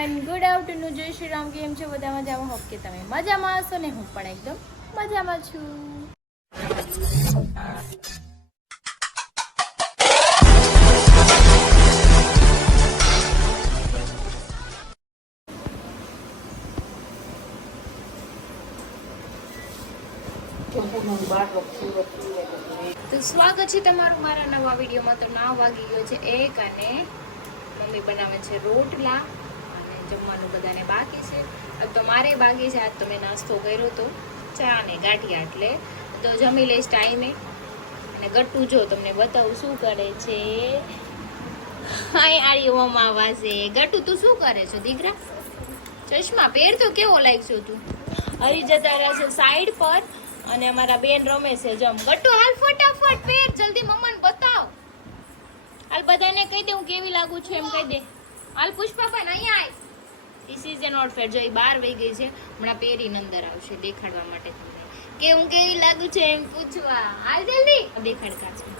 Everyone, good afternoon, જય શ્રી રામ. કેમ છો બધા? મજામાં? હોપ કે તમે મજામાં હશો ને હું પણ એકદમ મજામાં છું. તો સ્વાગત છે તમારું મારા નવા વિડીયોમાં. તો 9 વાગી ગયો છે 1 અને મમ્મી બનાવે છે રોટલા અને જમવાનું બધાને બાકી છે. તો મારે બાકી છે. આજ તો મેં નાસ્તો કર્યો તો ચા અને ગાંઠિયા, એટલે તો જમી લઈશ ટાઈમે. અને ગટ્ટુ જો તમને બતાવું શું કરે છે. હાય આરી ઓમાં વાસે. ગટ્ટુ તું શું કરે છે દીકરા? ચશ્મા પહેર તો કેવો લાગશો તું. હરી જતા રહ્યા છે સાઈડ પર અને અમારા બેન રમે છે. જમ ગટ્ટુ હાલ ફટાફટ પહેર, જલ્દી મમ્માને બતાવ. હાલ બધાને કહી દે હું કેવી લાગુ છું એમ કહી દે. હાલ પુષ્પા પણ અહીંયા આય. This is an outfit. જો 12 વાગી ગઈ છે, હમણાં પહેરીને અંદર આવશે દેખાડવા માટે કે હું કેવી લાગુ છું એમ પૂછવા. હાલ જલ્દી દેખાડ કાચમાં.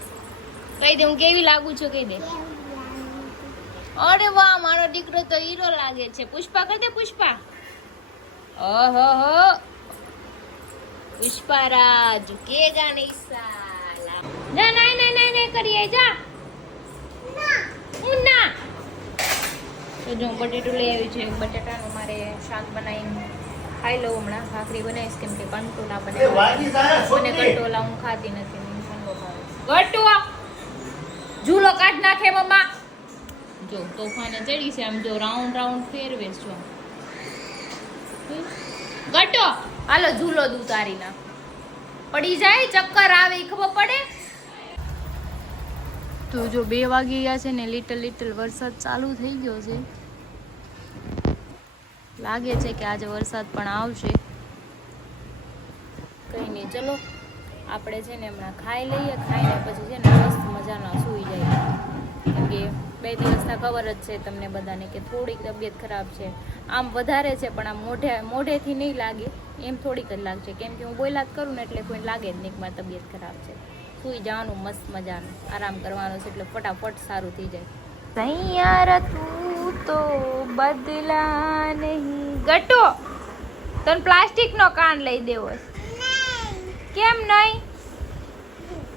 કહી દે હું કેવી લાગુ છું કહી દે. અરે વાહ, મારો દીકરો તો હીરો લાગે છે. પુષ્પા કહી દે પુષ્પા. ઓહો હો, પુષ્પારાજ ઝુકેગા નહીં સાલા. જા નહીં નહીં નહીં નહીં કરીએ જા. હું ના તો જો બટેટું લઈ આવી છે. બટેટાનું મારે શાક બનાવીને ખાઈ લઉં હમણાં. ભાખરી બનાવીશ કેમ કે કંટોલા બનાવી મને કંટોલા હું ખાતી નથી. ગટ્ટુ ઝૂલો કાઢ નાખે મમ્મા. જો તોફાને ચડી છે આમ. જો રાઉન્ડ રાઉન્ડ ફેરવે છો ગટ્ટો. હાલો ઝૂલો દૂ તારી ના પડી જાય, ચક્કર આવે ખબર પડે. તો જો 2 વાગી ગયા છે ને લિટલ વરસાદ ચાલુ થઈ ગયો છે. લાગે છે કે આજે વરસાદ પણ આવશે. કઈ નહીં, ચલો આપણે છે ને હમણાં ખાઈ લઈએ. ખાઈને પછી છે ને મસ્ત મજાના સૂઈ જાય. કેમ કે 2 દિવસના ખબર જ છે તમને બધાને કે થોડીક તબિયત ખરાબ છે. આમ વધારે છે પણ આમ મોઢેથી નહીં લાગે, એમ થોડીક જ લાગશે. કેમ કે હું બોલ્યા જ કરું ને એટલે કોઈ લાગે જ નહીં કે મારી તબિયત ખરાબ છે. સૂઈ જવાનું મસ્ત મજાનું, આરામ કરવાનો છે એટલે ફટાફટ સારું થઈ જાય. તૈયાર તું તો બદલા નહીં. ગટ્ટુ તને પ્લાસ્ટિકનો કાન લઈ દેવો છે. કેમ નહીં?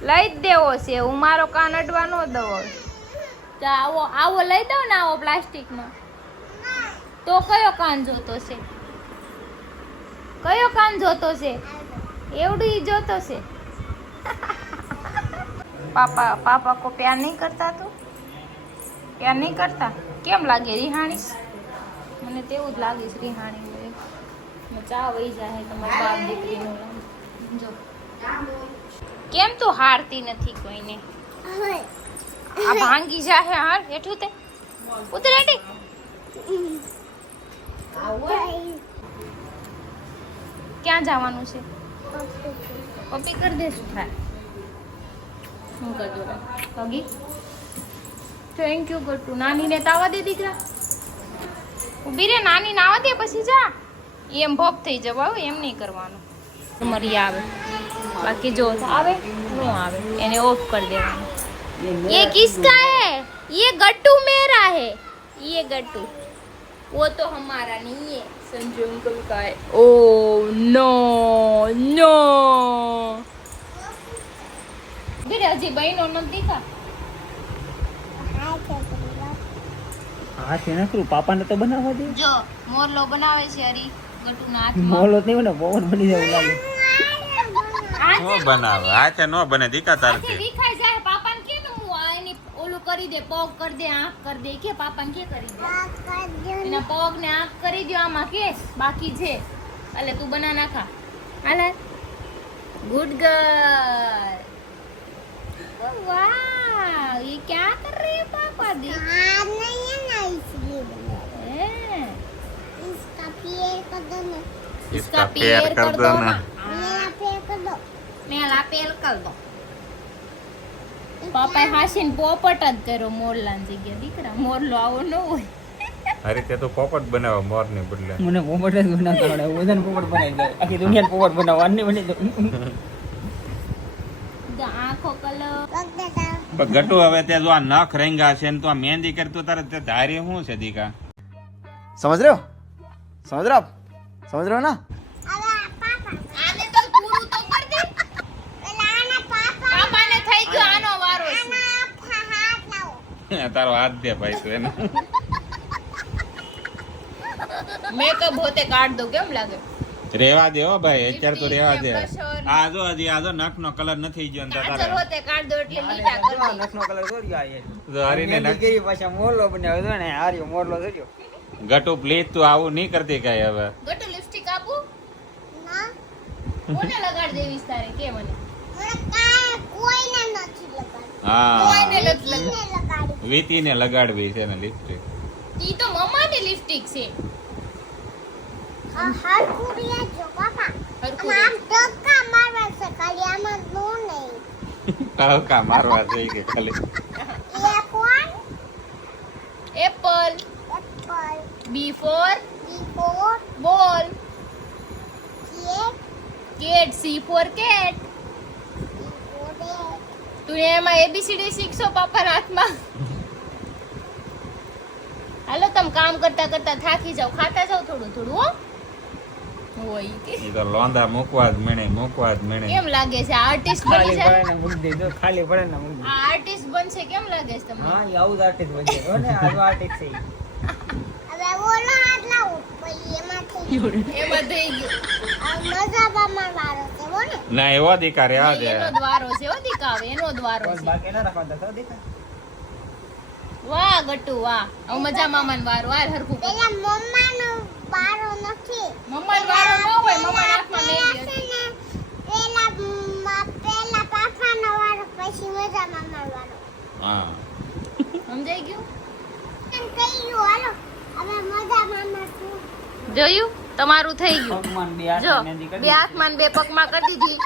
લઈ જ દેવો છે. હું મારો કાન અડવા ન દઉં. આવો લઈ દો ને, આવો પ્લાસ્ટિકનો. તો કયો કાન જોતો છે? કયો કાન જોતો છે? એવડું જોતો છે. પાપા કો પ્યાર નહીં કરતા? તું પ્યાર નહીં કરતા? કેમ લાગે રિહાણી? મને તેવું જ લાગે છે રિહાણી. ચા વહી જાય તમારા બાપ દીકરીનું. જો કેમ તું હારતી નથી કોઈને? આ ભાંગી જાહે. હાર હેઠું તે ઉતર હેઠી. ક્યાં જવાનું છે? કોપી કરી દેશું. હા હું કરી દઉં. હગી થેન્ક યુ ગટ્ટુ. નાનીને તાવા દે દીકરા. ઊભી રે, નાની નાવા દે પછી જા. એમ ભોપ થઈ જવા, એમ નહીં કરવાનું. મરી આવે બાકી જો આવે ન આવે એને ઓફ કરી દેવાનું. ये किसका है? ये गट्टू मेरा है. ये गट्टू वो तो हमारा नहीं है, संजू अंकल का है. Oh no no. बेरे हजी बहनो न दिखा. હા છે ને તું પાપાને તો બનાવવા દે. જો મોરલો બનાવે છે હરી ગટ્ટુ ના હાથમાં. મોરલો નહીં બને, પવન બની જાય લાગે. નો બનાવે આ છે નો બને દીકા તારથી વિખાઈ જાય. પાપાને કે હું આની ઓલું કરી દે, પગ કરી દે, આંખ કરી દે. કે પાપાને કે કરી દે એના પગ ને આંખ કરી દે. આમાં કે બાકી છે એટલે તું બના નાખા. હાલે ગુડ ગર્લ. वाह, ये क्या कर रहे हैं पापा? हाथ नहीं है ना इसलिए इसका पैर कर दो ना. इसका पैर कर दो ना. मेरा पैर कर दो. मेरा पैर कर दो. પાપાએ હાસીને પોપટ જ કર્યો મોરલાની જગ્યાએ. દીકરા મોરલો આવો ન હોય. આ રીતે તો પોપટ બનાવે મોર ને બદલે. મને પોપટ જ બનાવતા આવડે. બધાને પોપટ બનાવી દે. આખી દુનિયાને પોપટ બનાવવાની બની દો. આંખો કલર ગટુ હવે તે જો આ નખ રેંગા છે ને તો આ મહેંદી કરતો તારે તે ધારી શું છે દીકા? समझ रहे हो समझ रहे हो आप समझ रहे हो ना આને તો પૂરું તો કર દે. પાપાને થઈ ગયો આનો વારો છે. તારો હાથ દે ભાઈ તું એને મેકઅપ હોતે કાઢ દો કેમ લાગે? રેવા દે હો ભાઈ અત્યારે તો રેવા દે બ્લશર. આ જો હજી આ જો નખનો કલર નથી ગયો ને કાજલ તારે હોતે કાઢ દો એટલે લીટા કરી દે. નખનો કલર દોર્યો આ યાર જો હરીને મહેંદી નખ કરી પાછા મોરલો બનાવ્યો તો ને હાર્યો મોરલો દોર્યો ગટુ પ્લીઝ તું આવું નહીં કરતી કઈ હવે ગટુ લિપસ્ટિક આપું? કોને લગાડ દેવીશ તારે કે મને? હા કોઈને નથી લગાડ. વીતીને લગાડવી છે ને લિપસ્ટિક ઈ તો મમ્માની લિપસ્ટિક છે. હરખું રે. ટહકા મારવા જોઈ કે ખાલી એપલ. બી ફોર બોલ. કેટ. C four cat. તું એમાં એબીસીડી શીખશો પાપાના હાથમાં. હાલો તમે કામ કરતા કરતા થાકી જાવ, ખાતા જાવ થોડું થોડું હો. હોય કે ઈ તો લોંદા મૂકવા જ મેણે કેમ લાગે છે આર્ટિસ્ટ બની ખાલી જાય? પડે ને મૂકી દેજો ખાલી પડે ને મૂકી આ આર્ટિસ્ટ બનશે કેમ લાગે છે તમને? હા એ આવું જ આર્ટિસ્ટ બની જાય ને આ આર્ટિસ્ટ છે ઈ. એમાં થઈ ગયું. ના એવો દીકા રેવા દે એનો દ્વારો છે હો દીકાવે, એનો દ્વારો બસ છે. બાકી ના રાખવા તો દેખાય વાહ ગટ્ટુ વાહ. હવે મજા મામાનો વારો. આ હરખું કર. મમ્માનો વારો ન હોય. મમ્માના હાથમાં મહેંદી હતી. હા સમજાઈ ગયું? જોયું? તમારું થઈ ગયું. ભગવાન બે જો હાથ મહેંદી કરી બે હાથમાં ને બે પગમાં કરી દીધી.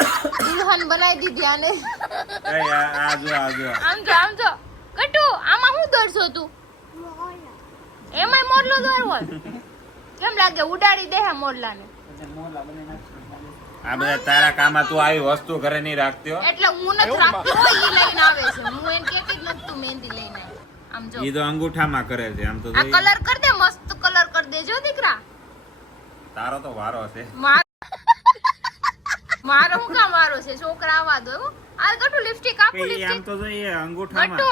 દુલ્હન બનાવી દીધી આને. આ જો આમ જો ગટ્ટુ આમાં હું દોડશો તું? એમાંય મોરલો દોરવો? કેમ લાગે ઉડાડી દે હે મોરલાને? મોરલા બને નાખશું આ બધા તારા કામમાં તું આવી વસ્તુ ઘરે નહીં રાખતી હો એટલે હું નથી રાખતી હો, ઈ લઈને આવે છે. હું એને કહેતી જ નથી તું મહેંદી લઈને આવ. આમ જો ઈ તો અંગૂઠામાં કરે છે આમ તો આ કલર કર દે, મસ્ત કલર કર દેજો દીકરા. તારો તો વારો છે મારો હું કામ વારો છે? છોકરા આવા દો. આ ગટ્ટુ લિપસ્ટિક આપું? આમ લિપસ્ટિક તો જોઈએ અંગૂઠામાં ગટ્ટુ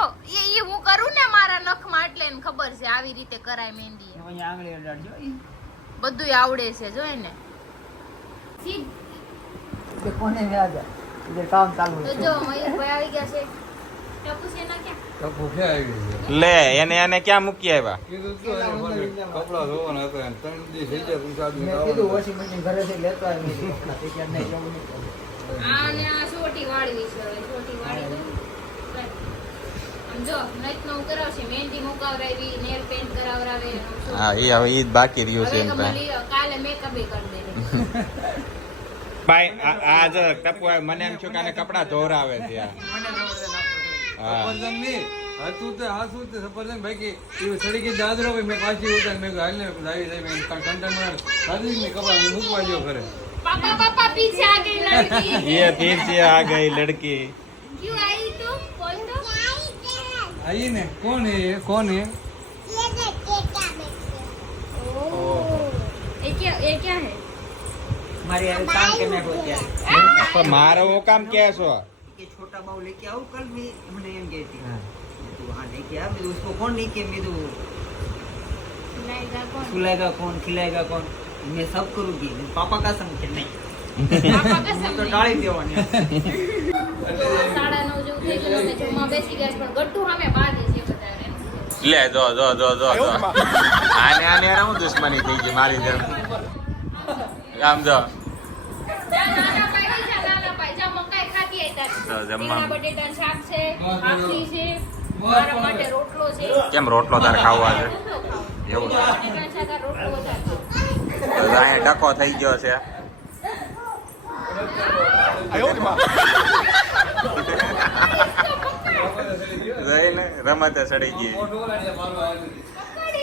એ હું કરું ને મારા નખમાં એટલે એને ખબર છે આવી રીતે કરાય મહેંદી. અહીંયા આંગળી અડાડજો બધુંય આવડે છે જો એને. ये कौन है आजा इधर काम चालू તો है જો મયુરભાઈ આવી ગયા છે. ટપુ છે ના ક્યાં? તો ભૂખે આવી છે લે એને ક્યાં મૂકી આવ્યા કીધું શું એને પાછું કપડાં ધોવાના હતા એને 3 દી થઈ ગયા તું સાદું मैं कीधું वॉशिंग मशीन घरे से लेतो आया मैं कपड़ा ते क्या नहीं जमू नहीं આ ને આ છોટી વાળવી છે. હવે છોટી વાળી દઉં. આમ જો નઈત નું કરાવશે, મહેંદી મુકાવરાવી, નેલ પેન્ટ કરાવરાવે. હા ઈ હવે ઈ જ બાકી રહ્યું છે હવે એમ કમલી કાલે મેકઅપ કરી દે. ભાઈ આ જો ટપુ મને એમ છું કે આને કપડા ધોરાવે છે આ. હા સફરજન ની હતું તે હાસું તે સફરજન ભાઈ કે એ સડી કે દાદરો ભાઈ મેં પાછી ઉતાર મેં હાલ ને લાવી દઈ મેં કંટનમાં સાદી ને કપડા મૂકવા જો કરે पापा पीछे आ गई लड़की. ये पीछे आ गई लड़की क्यों आई तू? कौन तो? आई ने कौन है ओह, ये क्या है? हमारे यहाँ काम करने को क्या પણ મારો वो काम क्या है सो कि छोटा बाबू लेके आओ कल भी हमने एम गए थे तो वहाँ लेके आ मैं उसको कौन लेके मैं तो लाएगा कौन? सुलाएगा कौन खिलाएगा कौन मैं सब करूँगी पापा का संग है नहीं पापा का मैं तो समझ. टाળી દેવાની 9:30 જેવું થઈ ગયું. અમે જમવા બેસી ગયા છે, પણ ગટ્ટુ સામે ભાગે છે બધા. લે જો આને હું દુશ્મની થઈ ગઈ મારી જેમ આમ જો નાના ભાઈ જા મકાઈ ખાધી આઈ તારે. તો જમવા. રીંગણા બટેટાનું શાક છે, ભાખરી છે, મારા માટે રોટલો છે. કેમ રોટલો તાર ખાવા છે રોટલો ખાઓ. એવું છે બટેટાનું શાક આ રોટલો વધારે ખાઓ. તો અહીંયા ટકો થઈ ગયો છે જોઈને રમતે સડી ગઈ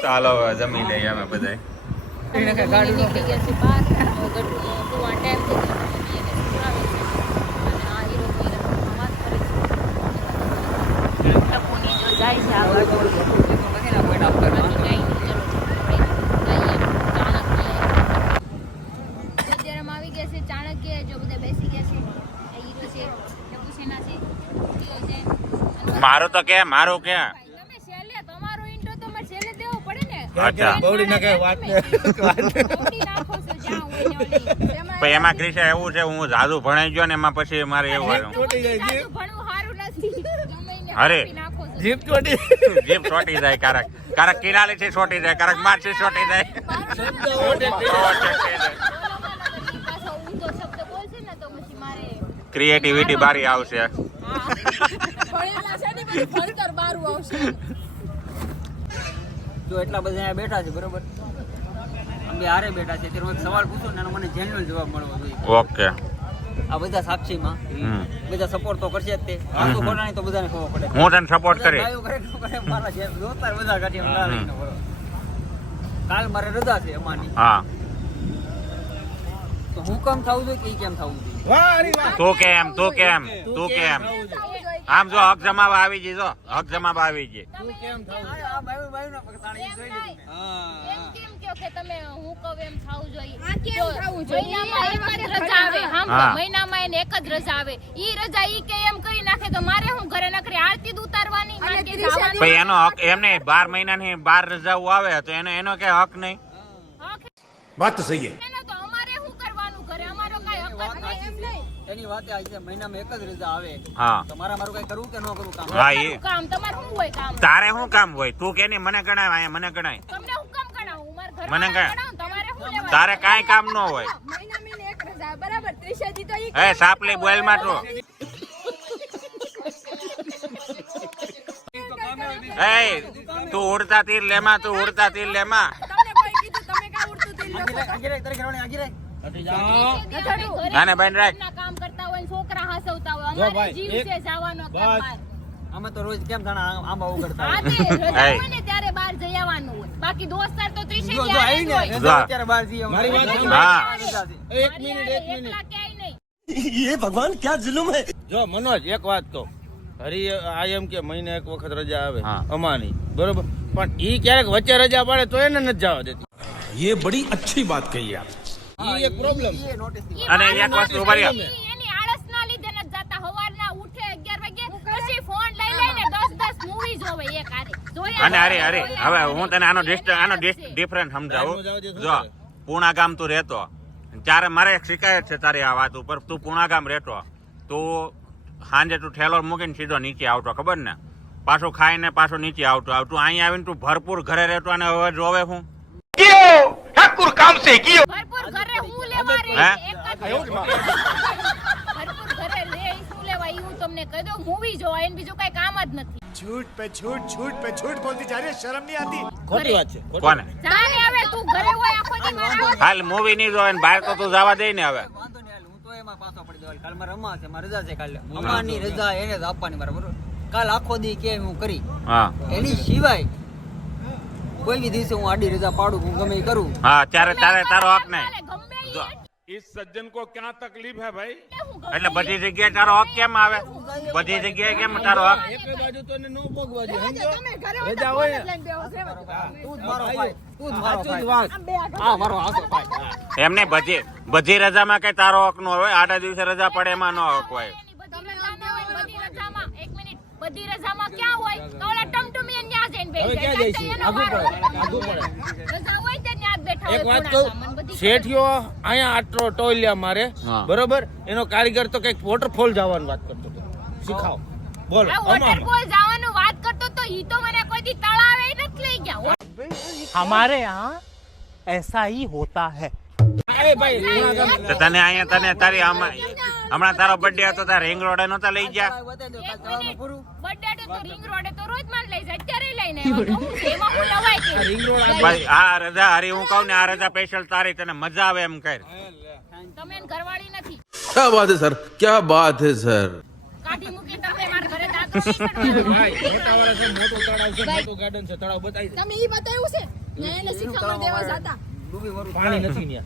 ચાલો હવે જમી લઈએ અમે બધા નીકળી ગયા છે બહાર. ગટ્ટુનો સુવાનો ટાઈમ થઈ ગયો. મમ્મી એને સુવડાવે છે. અને આ હીરો ભાઈ રમવામાં વાત કરે છે. ટપુની જો જાય છે આગળ. બાકી જાય નહીં. ચલો, આપણે જઈએ. મારું તો કે મારું કે તમે છેલ્લે તમારો ઇન્ટ્રો તો મારે છેલ્લે દેવો પડે ને. અચ્છા. બહુડી ના કઈ વાત ને. બહુડી નાખો છો જ્યાં હોય ને ઓલી. પણ એમાં ક્રિશા એવું છે હું જાદુ ભણાઈ ગયો ને એમાં પછી મારે એવું જાજુ ભણવું સારું નથી. ગમે એને અરે. આપી નાખો છો. જીભ ચોટી જાય ક્યારેક ક્યારેક કિનાલી થી ચોટી જાય ક્યારેક મારથી ચોટી જાય પાછો ઊંધો શબ્દ બોલશે ને તો પછી મારે ક્રિએટિવિટી બારી આવશે ભણેલા છે ને પછી ભણતર બારું આવશે. જો એટલા બધા અહીંયા બેઠા છે બરોબર અમે હારે બેઠા છે ત્યારે હું એક સવાલ પૂછું ને એનો મને જેન્યુઅલ જવાબ મળવો જોઈએ. ઓકે આ બધા સાક્ષીમાં બધા સપોર્ટ તો કરશે જ તે આમ તો ખોટાની તો બધાને ખબર પડે. હું તને સપોર્ટ કરી ગાયો કરે ન કરે મારા જે દોસ્તાર બધા કાઢી એમ ના લઈને બરોબર. કાલ મારે રજા છે અમાની હા તો હું કેમ થવું જોઈએ કે ઈ કેમ થવું જોઈએ? તું કેમ આમ જો હક જમાવા આવી જઈ જો હક જમાવા આવી જઈ આ બાયું બાયું ના પકડાણે ઈ જોઈ લીધું મેં. એમ કેમ કહો કે તમે હું કહું એમ થાવું જોઈએ. આ કેમ જો થાવું જોઈએ? મહિનામાં એક જ રજા આવે. સાંભળો, હા. મહિનામાં એને એક જ રજા આવે. ઈ રજા ઈ કે એમ કરી નાખે તો મારે હું ઘરે નકરી આરતી જ ઉતારવાની અને મારે કે ત્રીજા જવાનું. પછી એનો હક એમને 12 મહિનાની 12 રજાઓ આવે તો એનો કે હક નહીં હક बात तो सही है. એનો તો અમારે શું કરવાનું ઘરે? અમારો કાંઈ હક જ નહીં. એની વાત આ છે મહિનામાં એક જ રજા આવે હા તો મારું કઈ કરવું કે ન કરવું કામ? હા એ તમારું કામ તમારે શું હોય કામ? તારે શું કામ હોય તું કે નહીં મને ગણાય અહીંયા મને ગણાય તમને હું કામ ગણાવું? મારા ઘરમાં મને કાંઈ- ગણાવું, તમારે શું લેવાનું? તારે કાંઈ કામ ન હોય મહિનામાં એક રજા બરાબર. ત્રિશાજી તો ઈ એ સાપલી બોલ માં તું એ તું ઉડતા તીર લેમાં તમને કોઈ કીધું તમે કાં ઉડતું તીર લખો? આગિરે તારી ઘરવાળી આગિરે ઘરે નાને બેન રાખ. ઘરના કામ કરતા હોય ને છોકરા હસવતા હોય. અમારે જીવ છે જવાનો ક્યાંક બહાર. આમાં તો રોજ કેમ જાણે આંબા ઉગડતા હા, હોય. તે રજા એ. હોય ને ત્યારે બહાર જઈ આવવાનું હોય. બાકી દોસ્તાર તો ત્રીસે જો ક્યાંય આવી ને હોય. રજા અત્યારે બહાર જઈએ મારી વાત અમારે. સાંભળ. હા મારી હારે એકલા ક્યાંય નહીં. જો મનોજ એક વાત કહું હરી આ એમ કે મહિને એક વખત રજા આવે હા. અમાની બરોબર પણ ઈ ક્યારેક વચ્ચે રજા પાડે તો એને નથી જવા દેતી ये बड़ी अच्छी बात कही आप. ઈ એક પ્રોબ્લેમ ઈ notice થઈ. ઈ અને માણસ એક વસ્તુ નથી. ભરી આપ. એની આળસના લીધે નથી જાતા. સવારના ઉઠે 11 વાગે પછી ફોન લઈ લઈને 10 મૂવી જોવે એક હારે. જોયા અને હરી જોયા હવે જોયા હું તને આનો ડિફરન્સ સમજાવું જો પૂણા ગામ તું રહેતો ત્યારે મારે એક શિકાયત છે તારી આ વાત ઉપર તું પૂણા ગામ રહેતો તું સાંજે તું ઠેલો મૂકીને સીધો નીચે આવતો ખબર ને પાછો ખાઈને પાછો નીચે આવતો તું અહીંયા આવીને તું ભરપૂર ઘરે રહેતો અને હવે જોવે હું ભરપૂર ઘરે હું લેવા રે હે? એક જ ભરપૂર ઘરે રે શું લેવા ઈ હું તમને કહી દઉં મૂવી જોવા એને બીજું કઈ કામ જ નથી. झूठ पे झूठ बोलती जा रही है, शर्म नहीं आती. ખોટી વાત છે કોને જાને હવે તું ઘરે હોય આખો દી મારા હાલ મૂવી નહીં જોવે ને બહાર તો તું જવા દે ને હવે વાંધો નહીં હાલ, હું તો એમાં પાછો પડી દઉં. કાલ મારે રમા છે મારે રજા છે કાલે અમાની રજા એને જ આપવાની મારે બરોબર. કાલ આખો દી કે હું કરી હા એની સિવાય કોઈ બી દિવસે હું આડી રજા પાડું હું ગમે એ કરું. હા ત્યારે તારો હક નહીં ગમે ઈ જો. इस सज्जन को क्या तकलीफ है भाई? હું ગમે એટલે બધી જગ્યાએ તારો હક કેમ આવે બધી જગ્યાએ કેમ તારો હક એક બાજુ તો એને નો ભોગવા દે સમજો તમે ઘરે હોય રજા તો હોય ફોન જ લઈને બેહો છો. તું જ મારો ભાઈ તું જ મારો સાચું જ ભાઈ વાત આમ બે આગળ. હા મારો હાસો ભાઈ. એમને બધી રજામાં કઈ તારો હક નો હોય આડા દિવસે રજા પડે એમાં નો હક હોય એની બધી રજામાં હોય, બધી રજામાં એક મિનિટ બધી રજામાં ક્યાં હોય તો ઓલા ટમટુમી ન્યા જઈને બેસી હવે જાય. ક્યાં ત્યાં તો જઈશું એનો આગું વારો. પડે આગું પડે રજા હોય તો ત્યાં જ બેઠા હોય એક વાત થોડા કહું બધી શેઠિયો અહીંયા આટલો ટોયલિયા મારે હા. બરોબર એનો કારીગર તો કઈક વોટરફોલ જવાની વાત કરતો હતો શીખાવ બોલો આ વોટરફોલ જવાનું વાત કરતો તો ઈ તો મને કોઈ દી તળાવે ય નથી લઈ ગયા. हमारे यहाँ ऐसा ही होता है. એ ભાઈ પૂણા ગામ તો તને અહીંયા તને તારી હમણાં તારો બર્થડે હતો તારે રિંગ રોડે નહોતા લઈ ગયા બતાવી દો એક કાલ મિનિટ. પૂરું. બર્થડે તો રિંગ રોડે તો રોજ માં લઈ જાય અત્યારે લઈને આવ્યો તો હું એમાં હું લવાય કે રિંગ રોડ ભાઈ આ રજા હરી હું કહું ને આ રજા સ્પેશિયલ તારી તને મજા આવે એમ કર તમે એને ઘરવાળી નથી क्या बात है सर, क्या बात है सर. કાઢી મૂકી તમે મારા ઘરે દાંતો નહીં કરવાનો. ભાઈ મોટા વાળા છે મોટું તળાવ છે મોટું ગાર્ડન છે તળાવ બતાવી દે તમે ઈ બતાવ્યું છે ને એને શીખામણ દેવા જતા. ડૂબી વરું. પાણી નથી ત્યાં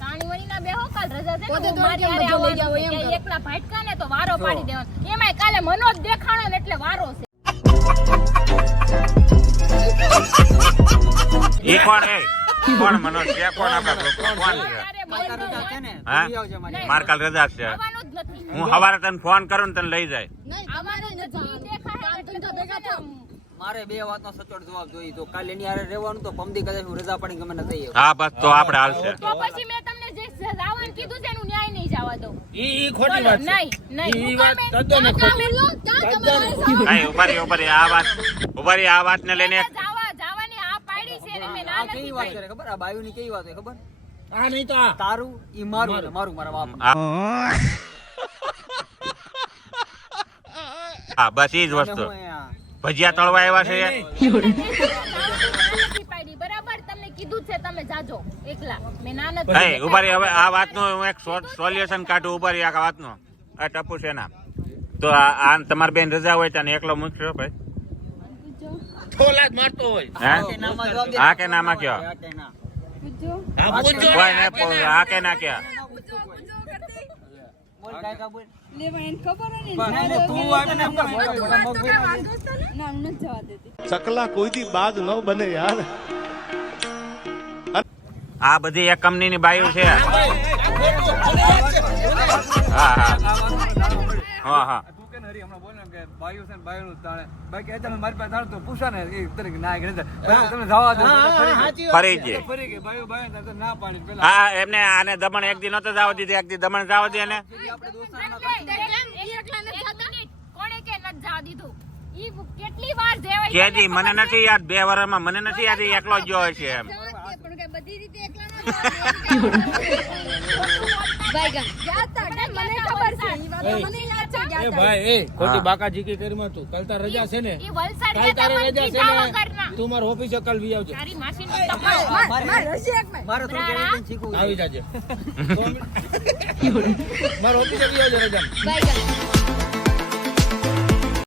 સાણીવણીના બેહો કાલ રજા છે ને પોતે હું દોડી મારી કેમ હારે બધું લઈ જાવ એમ આવવાનું. કરો. એકલા ભાટકા ને તો વારો પાડી દેવાનો એમાંય કાલે મનોજ દેખાણો ને એટલે વારો છે. એ કોણ એ કોણ મનોજ છે કોણ આપણા ગ્રુપમાં કોણ છે ત્યારે કાલ મનોજ રજા છે ને હા? લઈ આવજે મારી. માર કાલ રજા છે આવવાનું જ નથી. હું સવારે તને ફોન કરું ને તને લઈ જાય નહીં આવવાનું જ નથી. ઈ દેખાય ને બધા ભેગા થાવ. મારે બે વાતનો સચોટ જવાબ જોઈએ તો કાલે એની હારે રહેવાનું તો પમદી કદાચ હું રજા પાડીને ગમે ન જઈએ હા બસ તો આપણે હાલશે તો પછી મેં તમને જે જવાનું કીધું છે એનું ન્યાય નહીં જવા દઉં. ઈ ખોટી વાત છે. નહીં ઈ વાત તદ્દન કામ ખોટી. લો, ક્યાં તમારે જાવ? નહીં ઉભારી આ વાતને લઈને જવાની આ પાડી છે ને મેં ના આ નથી કેવી વાત પાડી. કરે ખબર આ બાયુની કેવી વાત હોય ખબર આ નહીં તો આ. તારું ઈ મારું અને મારું મારા બાપ હા બસ ઈ જ વસ્તુ ભજીયા તળવા આવ્યા છે નથી પાડી. બરાબર તમને કીધું છે તમે જાજો એકલા. મેં ના નથી હે ઉભારી હવે આ વાતનું હું એક સોલ્યુશન કાઢું ઉભારી આ વાતનું આ ટપુ છે ના તો આ તમારી બેન રજા હોય ત્યાં એકલો મૂકશો ભાઈ ઠોલા જ મારતો હોય. હે હા કે નામાં કયો હા, પૂછજો. કોઈ ને હા કે ના ક્યાં બોલ કાકા બોલ चकला कोई दी बात न बने यार આ બધી એક કંપનીની બાયું છે હા હા તું કે હરી હમણાં બોલ કે બાયું છે ને બાયું તાણે બાકી તમે મારી પાસે તાણે તો પૂછા ને એ તરીકે ના ગણે તમે જવા દો ફરી જ ફરી કે બાયું બાયું તો ના પાડી પેલા હા એમને આને દમણ એક દી નતો જવા દીધી એક દી દમણ જવા દે ને કોણે કે નથી જવા દીધું? ઈ કેટલી વાર જેવાય કેજી મને નથી યાદ 2 વર્ષમાં મને નથી યાદ ઈ એકલો જ જો છે એમ પણ કે બધી રીતે એકલા ના જાતા કે મને ખબર છે ઈ વાત તો મને યાદ છે એ જાતા ભાઈ એ ખોટી બાકાજી કે કરીમાં તું કાલ તાર રજા છે ને ઈ વલસાડ કાલ તારે જતા રજા પણ છે કીધા ને વગરના. તું માર ઓફિસે કાલ વી આવજો તારી માસીનું ટપાલ. માર રસી એક મે મારે થોડું કહેવાનું શીખવું છે. આવી જાજે માર ઓફિસે વી આવજો રજા બાય